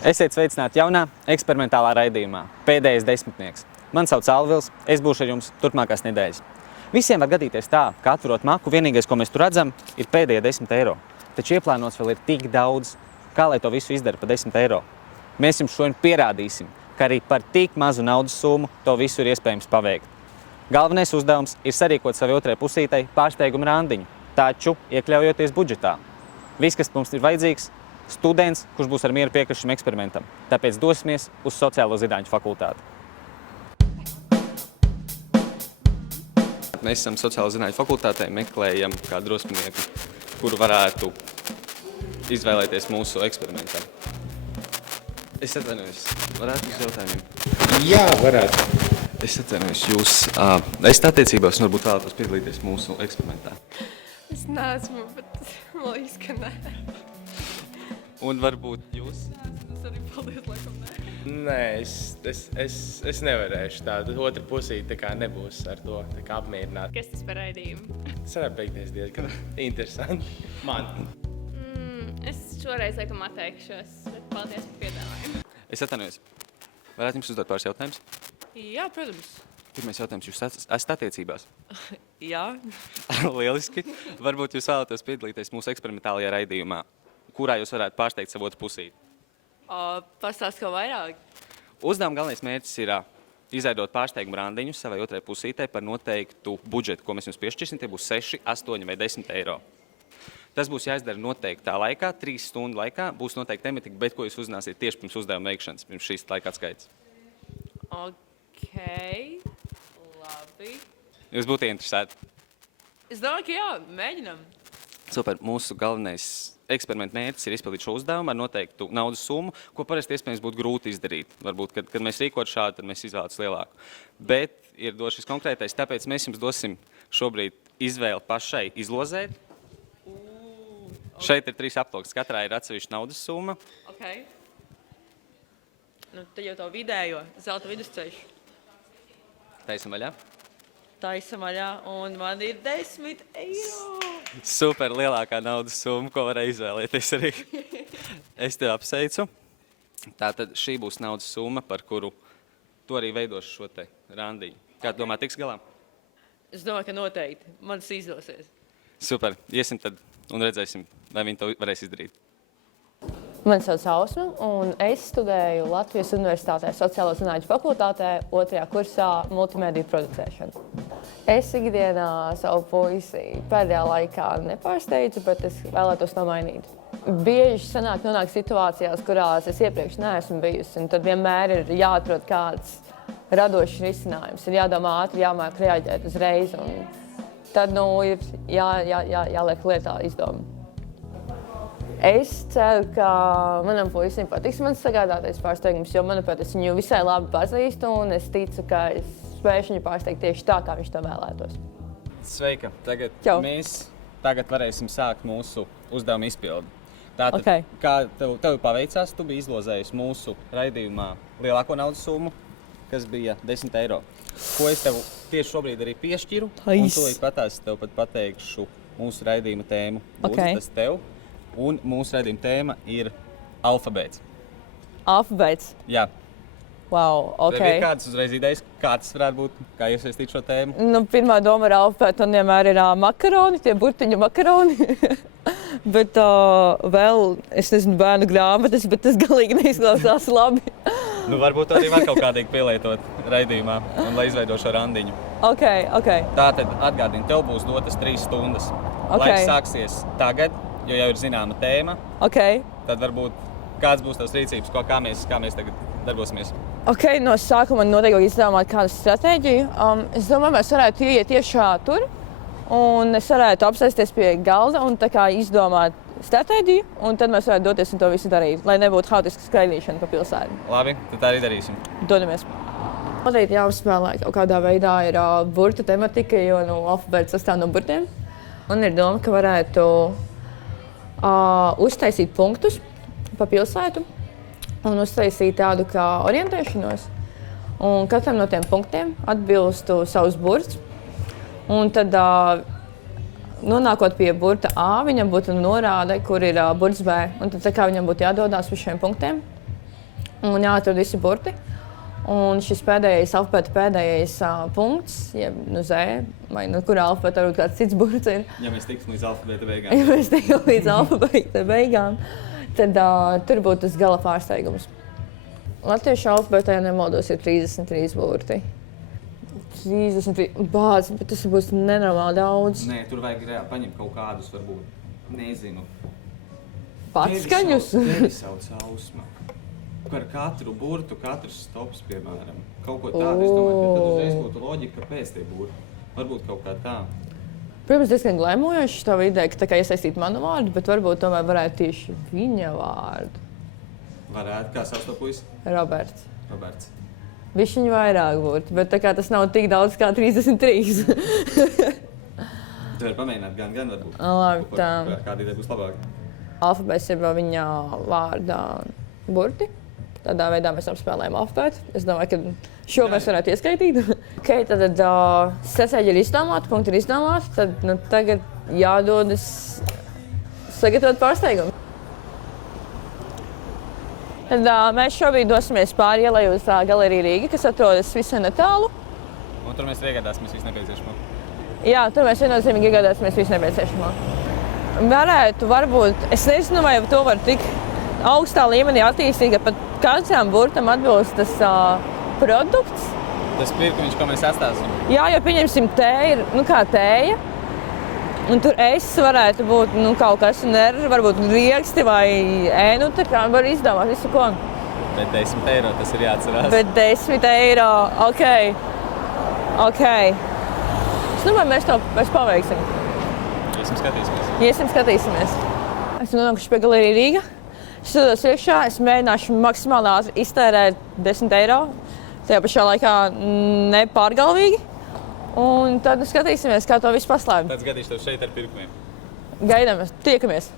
Esiet sveicināti jaunā eksperimentālā raidījumā Pēdējais desmitnieks. Mani sauc Alvils, es būšu ar jums turpmākās nedēļas. Visiem var gadīties tā, ka atverot maku, vienīgais, ko mēs tur redzam, ir pēdējie 10 eiro. Taču ieplānots vēl ir tik daudz, kā lai to visu izdara par 10 eiro. Mēs jums šodien pierādīsim, ka arī par tik mazu naudas summu to visu ir iespējams paveikt. Galvenais uzdevums ir sarīkot savai otrai pusītei pārsteigumu randiņu, taču iekļaujoties budžetā. Viss, kas mums ir vajadzīgs, students, kurš būs ar mieru piekrišs šim eksperimentam. Tāpēc dosimies uz Sociālo zinātņu fakultāti. Mēs esam Sociālo zinātņu fakultātē, meklējam kādu drosmnieku, kuru varētu izvēlēties mūsu eksperimentam. Es atvainojos, varētu uz jautājumiem? Jā, varētu. Es atvainojos, jūs esat attiecībās un varbūt vēlētos piedalīties mūsu eksperimentā. Es neesmu, bet man liekas, ka nē. Un varbūt jūs? Es arī paldies, laikam nē. Nē, es nevarēšu tādu. Otra pusīte tā kā nebūs ar to tā kā apmierināta. Kas tas par raidījumu? Tas varētu beigties diezgan interesanti. Man. Es šoreiz laikam atteikšos, bet paldies par piedāvājumu. Es atvainojos. Varētu jums uzdot pāris jautājumus? Jā, protams. Pirmais jautājums, jūs esat attiecībās? Jā. Lieliski. Varbūt jūs vēlaties piedalīties mūsu eksperimentālajā raidījumā, kurā jūs varētu pārsteigt savu otru pusīti. Pastāst, ko vairāk. Uzdevuma galvenais mērķis ir izveidot pārsteigumu randiņu savai otrai pusītei par noteiktu budžetu, ko mēs jums piešķirsim. Tie būs 6, 8 vai 10 eiro. Tas būs jāizdara noteiktā laikā, 3 stundu laikā. Būs noteikti tematika, bet ko jūs uzzināsiet tieši pirms uzdevuma veikšanas, pirms šīs laika atskaites. Ok, labi. Jūs būtu interesēti? Es domāju, ka jā, mēģinam. Super. Mūsu galvenais eksperimenta mērķis ir izpildīt šo uzdevumu ar noteiktu naudas summu, ko parasti iespējams būtu grūti izdarīt. Varbūt, kad mēs rīkot šādi, tad mēs izvēlamies lielāku. Bet ir dots šis konkrētais, tāpēc mēs jums dosim šobrīd izvēli pašai izlozēt. Šeit ir 3 aploksnes, katrā ir atsevišķa naudas summa. Ok. Nu, te jau to vidējo, zelta vidusceļš. Taisam vaļā. Taisam vaļā, un man ir 10 eiro. Super, lielākā naudas summa, ko varēja izvēlēties arī. Es tevi apsveicu. Tātad šī būs naudas summa, par kuru tu arī veidoši šo te randiņu. Kā tu domā, tiks galā? Es domāju, ka noteikti. Man tas izdosies. Super, iesim tad un redzēsim, vai viņi to varēs izdarīt. Mani sauc Ausma, un es studēju Latvijas Universitātē Sociālo zinātņu fakultātē 2. kursā multimediju producēšanu. Es ikdienā savu puisi pēdējā laikā nepārsteidzu, bet es vēlētos to mainīt. Bieži sanāk nonākt situācijās, kurās es iepriekš neesmu bijusi, un tad vienmēr ir jāatrod kāds radošs risinājums. Ir jādomā ātri, jāmāk reaģēt uzreiz, un tad ir jāliek lietā izdomu. Es ceru, ka manam puisim patiks mans sagādātais pārsteigums, jo, manuprāt, es viņu visai labi pazīstu, un es ticu, ka es spēšu viņu pārsteigt tieši tā, kā viņš to vēlētos. Sveika! Mēs varēsim sākt mūsu uzdevumu izpildi. Tātad, Okay. Kā tev paveicās, tu biji izlozējis mūsu raidījumā lielāko naudas summu, kas bija 10 eiro. Ko es tev tieši šobrīd arī piešķiru, un tūlīt patās tev pat pateikšu mūsu raidījuma tēmu. Okay. Tas tev. Un mūsu raidījuma tēma ir alfabēts. Alfabēts? Jā. Wow, ok. Tev ir kādas uzreiz idejas, kā tas varētu būt, kā iesaistīt šo tēmu? Nu, pirmā doma ar alfabētu un vienmēr ir makaroni, tie burtiņu makaroni. Bet vēl, es nezinu, bērnu grāmatas, bet tas galīgi neizklausās labi. Nu, varbūt arī var kaut kādīgi pielietot raidījumā, un lai izveido šo randiņu. Ok. Tātad atgādini, tev būs dotas 3 stundas. Laiks sāksies tagad, jo jau ir zināma tēma. Ok. Tad varbūt kāds būs tavs rīcības, kā mēs tagad darbosimies. Ok, no sākuma noteikti izdomāt kādu stratēģiju. Es domāju, mēs varētu ieiet iešā tur, un es varētu apsēsties pie galda un tā kā izdomāt stratēģiju, un tad mēs varētu doties un to visu darīt, lai nebūtu haotiska skraidīšana pa pilsētu. Labi, tad tā arī darīsim. Dodamies. Noteikti jāuzspēlē kaut kādā veidā ir burtu tematika, jo alfabēts sastāv no burtiem. Man ir doma, ka varētu uztaisīt punktus pa pilsētu un uztaisīt tādu kā orientēšanos. Un katram no tiem punktiem atbilstu savus burts. Un tad nonākot pie burta A, viņam būtu norāde, kur ir burts B. Un tad tā kā viņam būtu jādodās uz šiem punktiem. un jāatrod visi burti. Un šis pēdējais alfabēta pēdējais punkts, jeb Z, vai kurā alfabēta varbūt kāds cits burts ir. Ja mēs tiksim līdz alfabēta beigām. Ja mēs tiksim līdz alfabēta beigām, tad tur būtu tas gala pārsteigums. Latviešu alfabētā, ja nemaldos, ir 33 burti. 33 bāzi, bet tas būs nenormāli daudz. Nē, tur vajag reāli paņemt kaut kādus, varbūt, nezinu. Patskaņus? Tevi sauc Ausma. Ar katru burtu, katrs stops, piemēram. Kaut ko tādu, es domāju, ka tad uzreiz būtu loģika, kāpēc tie burti. Varbūt kaut kā tā. Protams, diezgan glēmojoši tā ideja, ka tā kā iesaistīt manu vārdu, bet varbūt tomēr varētu tieši viņa vārdu. Varētu, kā sauc to puisi? Roberts. Roberts. Viņš viņu vairāk būtu, bet tā kā tas nav tik daudz kā 33. Tu vari pamēģināt gan varbūt. Labi, tā. Kāda ideja būs labāka? Alfabēts ir viņa vārdā burti. Tādā veidā mēs apspēlējam alfabētu. Es domāju, ka šo mēs varētu ieskaitīt. Okay, tad stratēģija ir izdomāta, punkti ir izdomāti. Tad tagad jādodas sagatavot pārsteigumu. Tad mēs šobrīd dosimies pāri ielai uz Galeriju Rīga, kas atrodas visai netālu. Un tur mēs iegādāsimies visu nepieciešamo. Jā, tur mēs viennozīmīgi iegādāsimies visu nepieciešamo. Varbūt, es nezinu, vai to var tik augstā līmenī attīstīt, ka pat katram burtam atbilst tas produkts. Tas pirkums, ko mēs atstāsim. Jā, jo pieņemsim, tēja ir, kā tēja. Un tur varētu būt kaut kas, varbūt rieksti vai tā kā var izdomāt visu ko. Bet 10 eiro tas ir jāatcerās. Bet 10 eiro, ok. Es domāju, mēs paveiksim. Iesim skatīsimies. Esmu nonākuši pie Galerija Rīga. Es dodos iekšā, es mēģināšu maksimāli ātri iztērēt 10 eiro. Tajā pašā laikā nepārgalvīgi. Un tad skatīsimies, kā to visu paslēpt. Tad gadīšu tev šeit ar pirkumiem. Gaidām, tiekamies.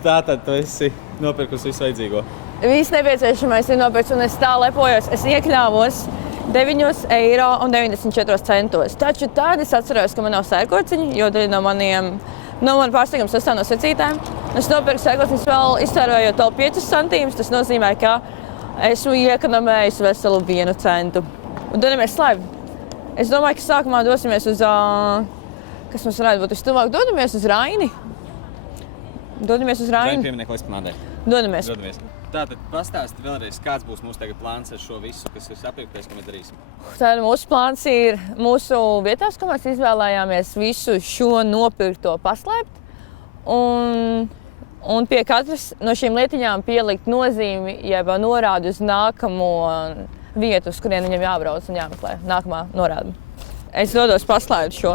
Tātad tu esi nopirkusi visu vajadzīgo. Viss nepieciešamais ir nopirkts, un es tā lepojos. Es iekļāvos 9,94 €. Taču tad es atceros, ka man nav sērkociņa, jo daļa no man pārsteigums sastāv no secītēm. Es nopirku sērkociņus vēl iztērējot vēl 5 centīmus. Tas nozīmē, ka esmu iekonomējis veselu 1 centu. Un dodamies slēpt. Es domāju, ka sākumā dosimies uz, kas mums varētu būt vistuvāk, dodamies uz Raini. Raini pieminieku esplanādē. Dodamies. Tātad pastāsti vēlreiz, kāds būs mūsu tagad plāns ar šo visu, kas ir sapirktais, ko mēs darīsim. Tad mūsu plāns ir mūsu vietās, ko mēs izvēlējāmies visu šo nopirkto paslēpt. Un pie katras no šīm lietiņām pielikt nozīmi, jeb norādi uz nākamo vietu, uz kurien viņam jābrauc un jāmeklē. Nākamā norāde. Es dodos paslēpt šo.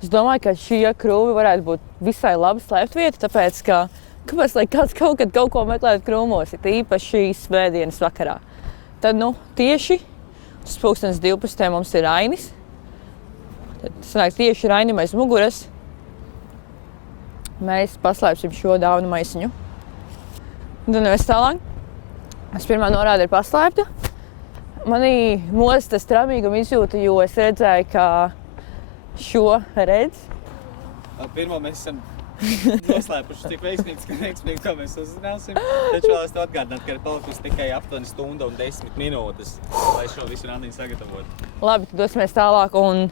Es domāju, ka šie krūmi varētu būt visai laba slēpt vieta, tāpēc, ka kāpēc, lai kāds kaut kad kaut ko meklētu krūmos, ir īpaši svētdienas vakarā. Tad, tieši uz 12. mums ir Rainis. Tad sanāk tieši Rainim aiz muguras. Mēs paslēpsim šo dāvanu maisiņu. Dodamies tālāk. Pirmā norāde ir paslēpta. Manī mosta stramīguma izjūta, jo es redzēju, ka šo redz. Pirmo mēs esam noslēpuši, cik veiksmīgi, ko mēs uzzināsim. Taču vēl es tev atgādināt, ka ir palikusi tikai aptuveni stunda un 10 minūtes, lai šo visu randiņu sagatavotu. Labi, tad dosimies tālāk un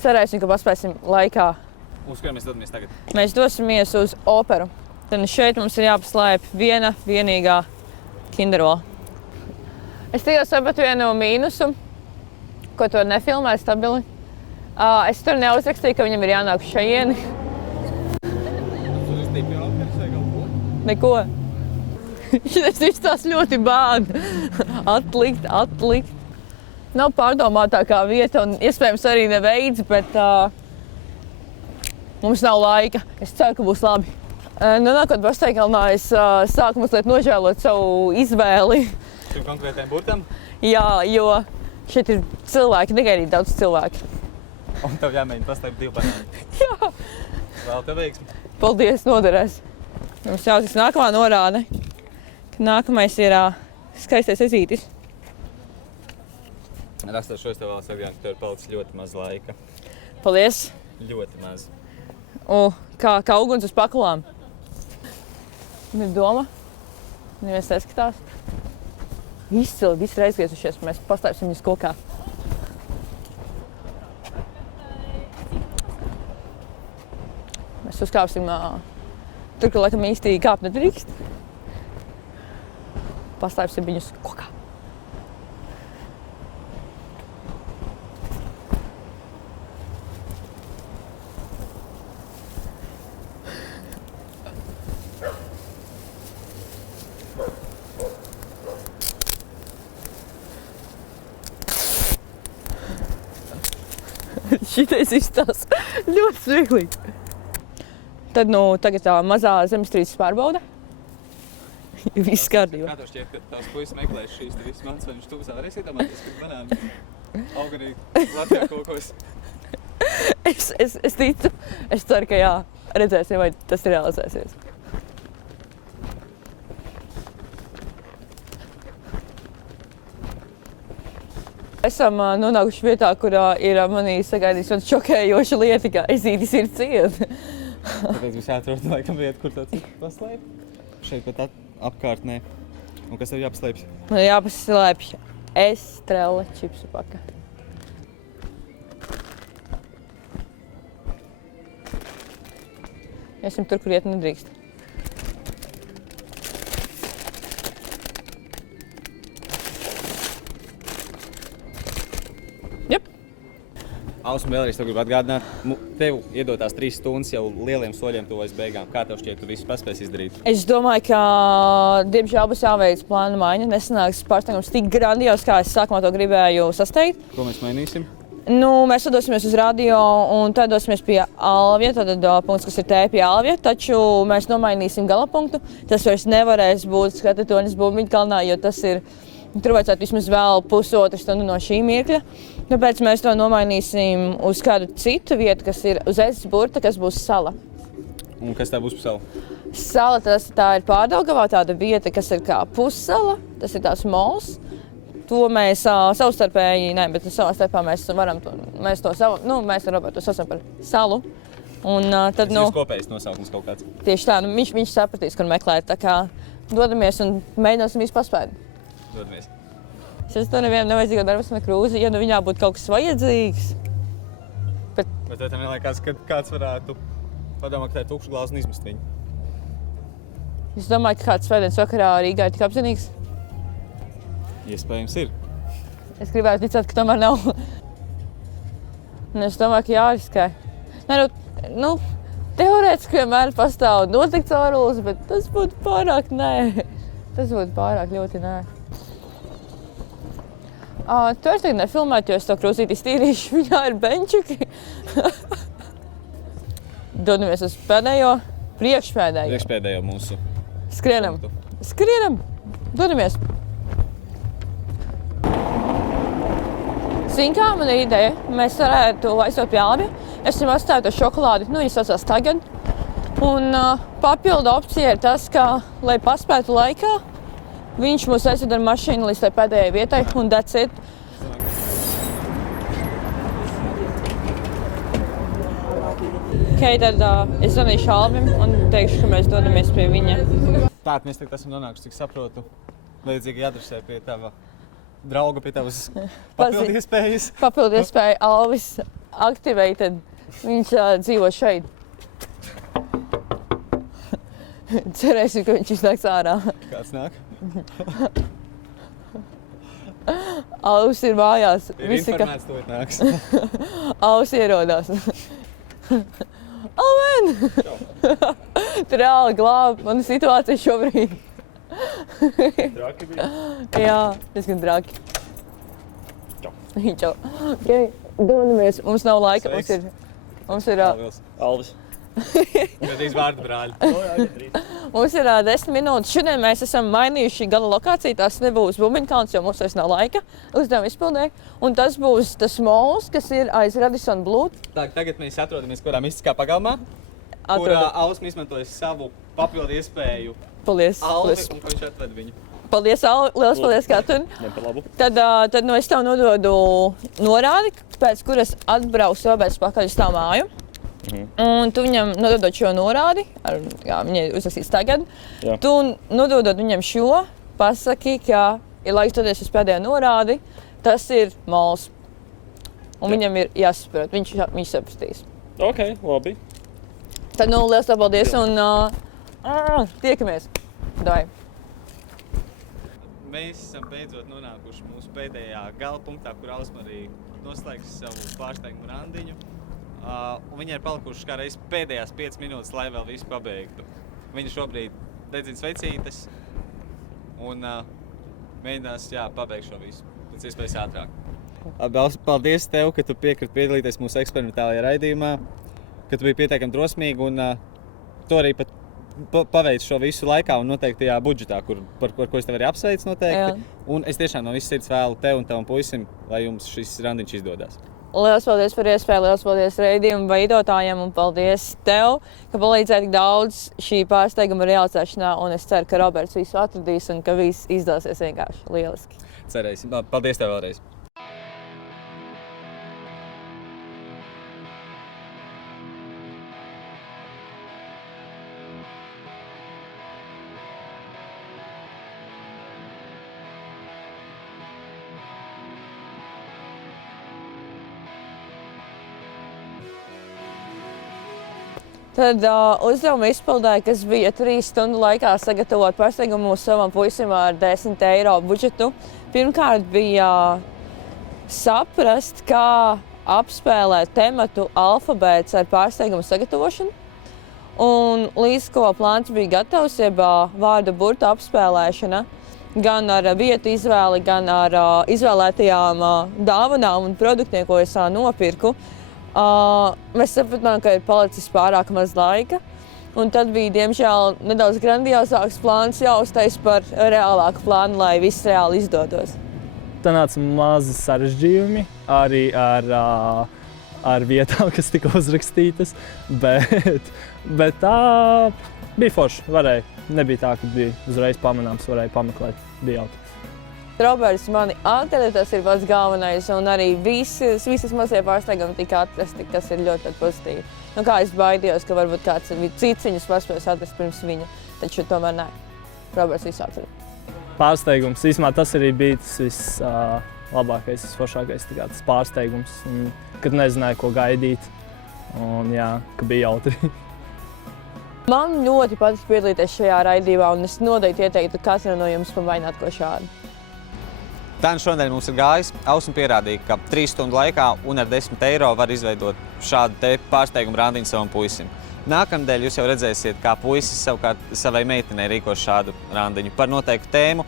cerēsim, ka paspēsim laikā. Uz kuriem mēs dodamies tagad? Mēs dosimies uz operu. Tad šeit mums ir jāpaslēp viena vienīgā kinderola. Es tikai sapratu vienu mīnusu, ko to nefilmē stabili. Es tur neuzrakstīju, ka viņam ir jānāk šajieni. Neko. Šitais viss tās ļoti bāda. Atlikt. Nav pārdomātākā vieta un iespējams arī neveids, bet mums nav laika. Es ceru, ka būs labi. Nonākot Basteikalnā, es sāku mazliet nožēlot savu izvēli. Šim konkrētajam burtam? Jā, jo šeit ir cilvēki, negaidīt daudz cilvēku. Un tev jāmēģina paslēpt 2 banāni. Jā. Vēl tev veiksmi. Paldies, noderēs. Mums jāuztiks nākamā norāde, ka nākamais ir skaistais ezītis. Rakstot šo, es tev vēl saku, ka tev ir palicis ļoti maz laika. Paldies. Ļoti maz. Kā uguns uz pakalām. Man ir doma. Neviens neskatās. Izcili, visi ir aizgriezušies. Mēs pastāvsim viņus kokā. Mēs uzkāpsim tur, kur laikam īsti kāpt nedrīkst. Pastāvsim viņus kokā. Šitais izstās ļoti smieklīgi. Tad, tagad tā mazā zemestrīces pārbaude. Viss kārtībā. Kā tev šķiet, ka tavs puisis meklēs šīs te visas manas, vai viņš tuvs varēs iedomāties, ka banāni augarīgi Latvijā kokos? Es ticu, es ceru, ka jā. Redzēsim, vai tas realizēsies. Esam nonākuši vietā, kurā ir manī sagaidījis ļoti šokējoša lieta, ka ezītis ir ciet. Tāpēc mums jāatrod laikam vietu, kur tāds ir paslēp. Šeit pat apkārtnē. Un kas tev jāpaslēpj? Man jāpaslēpj Estrella čipsu paka. Esam tur, kur iet nedrīkst. Ausma, vēlreiz tev gribu atgādināt, tev iedotās 3 stundas jau lieliem soļiem tuvojas beigām. Kā tev šķiet, tu visu paspēs izdarīt? Es domāju, ka diemžēl būs jāveic plāna maiņa. Nesanāks pārstāvums tik grandios, kā es sākumā to gribēju sasteikt. Ko mēs mainīsim? Mēs dosimies uz radio un tad dosimies pie Alvija, tad punkts, kas ir te pie Alvija, taču mēs nomainīsim galapunktu. Tas vairs nevarēs būt Skatatoņas Bumbiņu kalnā, jo tas ir, tur vajadzētu vismaz vēl pusotru stundu no šī mirkļa. Tāpēc mēs to nomainīsim uz kādu citu vietu, kas ir uz Ezes burta, kas būs sala. Un kas tā būs par sala? Sala, tā ir Pārdaugavā tāda vieta, kas ir kā pussala, tas ir tās mols. To mēs savstarpēji, bet savā starpā mēs varam mēs ar Robertu saucam par salu. Un tad, Tas ir kopējs nosaukums kaut kāds. Tieši tā, viņš sapratīs, kur meklēt, tā kā dodamies un mēģināsim visu paspēt. Dodamies. Es to nevienam nevajadzīgo darbas krūzi, ja viņā būtu kaut kas vajadzīgs. Bet tev tam neliekas, ka kāds varētu padomāt, ka tā ir tukša glāze un izmest viņu? Es domāju, ka kāds svētdienas vakarā Rīgā ir tik apzinīgs. Iespējams ir. Es gribētu ticēt, ka tomēr nav. Es domāju, ka jāriskē. Teorētiski vienmēr pastāv notikt caurules, bet tas būtu pārāk nē. Tas būtu pārāk ļoti nē. Tu vairs tagad nefilmēt, jo es to krūzīti iztīrīšu. Viņā ir benčuki. Dodamies uz pēdējo, priekšpēdējo. Priekšpēdējo mūsu. Skrienam. Dodamies. Zini kā, man ir ideja. Mēs varētu aizsot pie Alvija. Es viņam atstāju to šokolādi, viņa saucās tagad. Un papildu opcija ir tas, ka, lai paspētu laikā, viņš mūs aizved ar mašīnu līdz tai pēdējai vietai un that's it. Tad es zvanīšu Alvim un teikšu, ka mēs dodamies pie viņa. Tātad mēs tagad esam nonākuši, cik saprotu, līdzīgi adresē pie tava drauga, pie tavas papildu iespējas. Papildu iespēja Alvis activated. Viņš dzīvo šeit. Cerēsim, ka viņš iznāks ārā. Kāds nāk? Alvis ir mājās. Ir informēts, to nāks. Alvis ierodās. Amen! Tu reāli glābi manu situāciju šobrīd. Draki bija? Jā, diezgan draki. Čau. Okay, dodamies. Mums nav laika. Mums ir Alvis. Gadīs vārdu brāļi. Mums ir 10 minūtes. Šodien mēs esam mainījuši gala lokāciju. Tas nebūs Bumbiņkalns, jo mums vairs nav laika uzdevuma izpildē. Un tas būs tas mols, kas ir aiz Radisson Blu. Tagad mēs atrodamies kurā mistiskā pagalmā, kurā Ausma izmantoja savu papildu iespēju. Paldies. Alvis, un ko viņš atved viņu. Paldies, Alvi. Liels paldies, Katun. Tad es tev nododu norādi, pēc kuras atbraucu Roberts pakaļ uz tā māju. Un tu viņam nododot šo norādi, viņai uzrakstīts tagad. Jā. Tu nododot viņam šo, pasaki, ka ir laiks doties uz pēdējo norādi, tas ir mols. Un viņam ir jāsaprot, viņš sapratīs. Ok, labi. Tad, liels tev paldies un tiekamies. Dai. Mēs esam beidzot nonākuši mūsu pēdējā gala punktā, kur Ausma arī noslēgs savu pārsteigumu randiņu. Un viņa ir palikuši kā reiz pēdējās 5 minūtes, lai vēl visu pabeigtu. Viņa šobrīd dedzina svecītes un mēģinās pabeigt šo visu pēc iespējas ātrāk. Paldies tev, ka tu piekriti piedalīties mūsu eksperimentālajā raidījumā, ka tu biji pietiekami drosmīgi un tu arī pat paveici šo visu laikā un noteiktajā budžetā, par ko es tev arī apsveicu noteikti. Jā. Un es tiešām no visas sirds vēlu tev un tavam puisim, lai jums šis randiņš izdodas. Lielas paldies par iespēju, liels paldies raidījumu veidotājiem un paldies tev, ka palīdzēji tik daudz šī pārsteiguma realizēšanā. Un es ceru, ka Roberts visu atradīs un ka viss izdosies vienkārši lieliski. Cerēsim. Paldies tev vēlreiz. Tad uzdevuma izpildē, kas bija 3 stundu laikā sagatavot pārsteigumu savam puisim ar 10 eiro budžetu. Pirmkārt bija saprast, kā apspēlēt tematu alfabēts ar pārsteigumu sagatavošanu. Un līdz ko plāns bija gatavs, jeb vārdu burtu apspēlēšana, gan ar vietu izvēli, gan ar izvēlētajām dāvanām un produktiem, ko es nopirku. Mēs sapratām, ka ir palicis pārāk maz laika, un tad bija, diemžēl, nedaudz grandiozāks plāns jāuztais par reālāku plānu, lai viss reāli izdotos. Tā nāca mazi sarežģījumi arī ar vietām, kas tika uzrakstītas, bet tā bija forši. Nebija tā, ka bija uzreiz pamanāms, varēja pameklēt, bija jautri. Roberts mani atrada, tas ir pats galvenais, un arī visas mazie pārsteigumi tika atrasti, kas ir ļoti pozitīvi. Kā es baidījos, ka varbūt kāds cits viņus paspēs atrast pirms viņa, taču tomēr nē. Roberts visu atrada. Pārsteigums. Īsumā tas arī bija tas vislabākais, visforšākais tas pārsteigums, kad nezināju, ko gaidīt, un ka bija jautri. Man ļoti patīk piedalīties šajā raidījumā, un es noteikti ieteiktu katram no jums pamēģināt ko šādu. Tā šodien mums ir gājis. Ausma pierādīja, ka 3 stundu laikā un ar 10 eiro var izveidot šādu te pārsteigumu randiņu savam puisim. Nākamnedēļ jūs jau redzēsiet, kā puisis savukārt savai meitenei rīkos šādu randiņu par noteiktu tēmu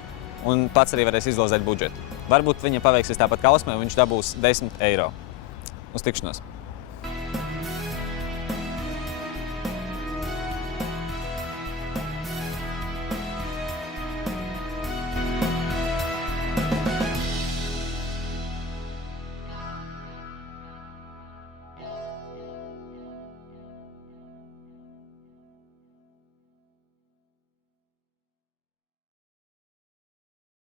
un pats arī varēs izlozēt budžetu. Varbūt viņa paveiksies tāpat kā Ausmai un viņš dabūs 10 eiro. Uz tikšanos!